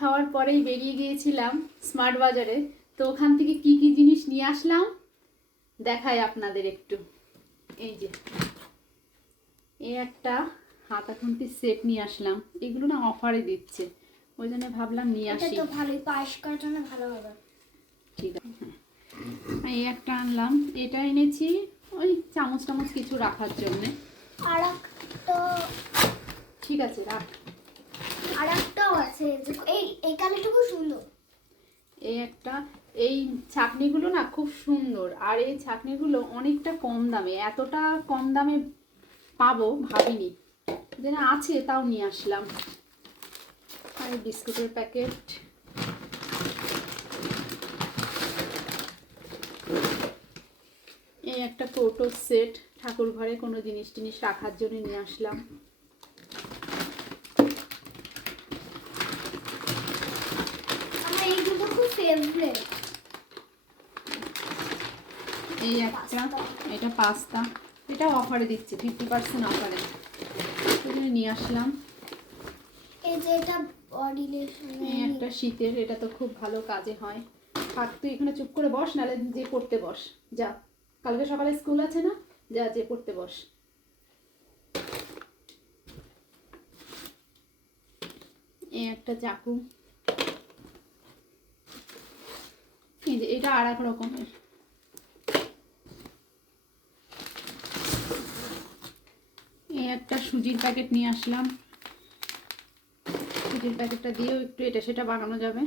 খাওয়ার পরেই বেরিয়ে গিয়েছিলাম স্মার্ট বাজারে। তো ওখান থেকে কি কি জিনিস নিয়ে আসলাম দেখাই আপনাদের একটু। এই যে এই একটা হাতা খুন্তির সেট নিয়ে আসলাম, এগুলো না অফারে দিচ্ছে, ওই জন্য ভাবলাম নিয়ে আসি। এটা তো ভালোই, পায়েস করার জন্য ভালো হবে। ঠিক আছে, এই একটা আনলাম। এটা এনেছি ওই চামচ টামচ কিছু রাখার জন্য। আর একটা, ঠিক আছে রাখ। আর একটাও আছে, এই কালিটা খুব সুন্দর। এই একটা, এই ছাকনিগুলো না খুব সুন্দর, আর এই ছাকনিগুলো অনেকটা কম দামে, এতটা কম দামে পাবো ভাবিনি, যেন আছে তাও নিয়ে আসলাম। আর বিস্কুটের প্যাকেট, এই একটা কৌটো সেট, ঠাকুর ঘরে কোনো জিনিস টিনিস রাখার জন্য নিয়ে আসলাম। আমার এইগুলো খুব ফেভারিট। এই একটা, এটা পাস্তা, এটা অফারে দিচ্ছে 50% অফারে, ওই জন্য নিয়ে আসলাম। এই যে এটা বডি লোশন। এই একটা শীতের, এটা তো খুব ভালো কাজে হয়। থাক তুই এখানে চুপ করে বস, নাহলে যে পড়তে বস, যা, কালকে সকালে স্কুল আছে না, যা যে পড়তে বস। এই একটা চাকু, এই যে এটা আর এক রকমের। এই একটা সুজির প্যাকেট নিয়ে আসলাম, সুজির প্যাকেটটা দিয়েও একটু এটা সেটা বানানো যাবে।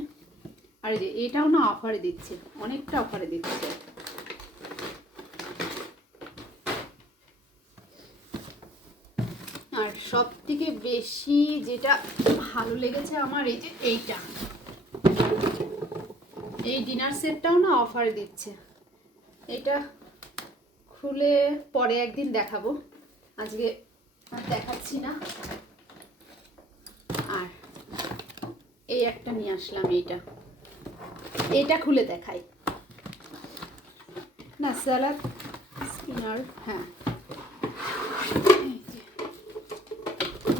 আর এই যে এটাও না অফারে দিচ্ছে, অনেকটা অফারে দিচ্ছে। আর সব থেকে বেশি যেটা ভালো লেগেছে আমার, এই যে এইটা, এই ডিনার সেটটাও না অফারে দিচ্ছে। এটা খুলে পরে একদিন দেখাবো, আজকে আর দেখাচ্ছি না। আর এই একটা নিয়ে আসলাম, এইটা খুলে দেখাই না, স্যালাড স্পিনার। হ্যাঁ,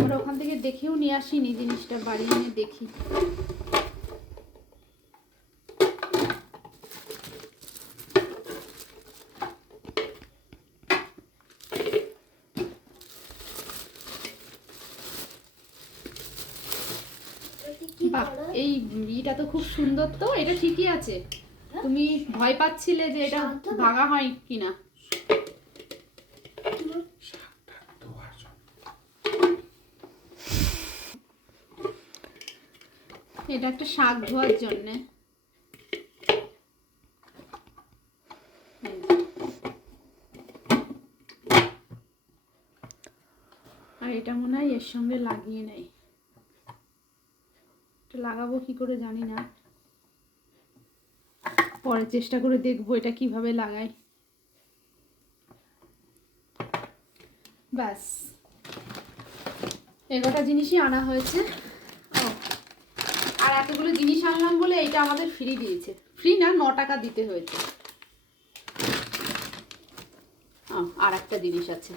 আমরা ওখান থেকে দেখেও নিয়ে আসিনি, জিনিসটা বাড়ি এনে দেখি। বাহ, এই ইটা তো খুব সুন্দর, তো এটা ঠিকই আছে। তুমি ভয় পাচ্ছিলে যে এটা ভাঙা হয় কিনা। এটা একটা শাক ধোয়ার জন্য। আর এটা মনে হয় এর সঙ্গে লাগিয়ে নেই, এটা লাগাবো কি করে জানি না, পরে চেষ্টা করে দেখবো এটা কিভাবে লাগাই। ব্যাস, এগারোটা জিনিসই আনা হয়েছে। আর এতগুলো জিনিস আনলাম বলে এটা আমাদের ফ্রি দিয়েছে, ফ্রি না, 9 টাকা দিতে হয়েছে। আর একটা জিনিস আছে,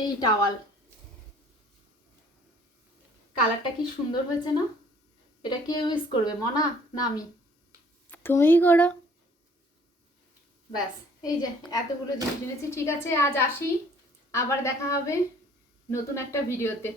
এই টাওয়াল, কালারটা কি সুন্দর হয়েছে না? এটা কে ইউজ করবে, মনা না আমি? তুমিই করো। ব্যাস, এই যে এতগুলো জিনিস এনেছি। ঠিক আছে, আজ আসি, আবার দেখা হবে নতুন একটা ভিডিওতে।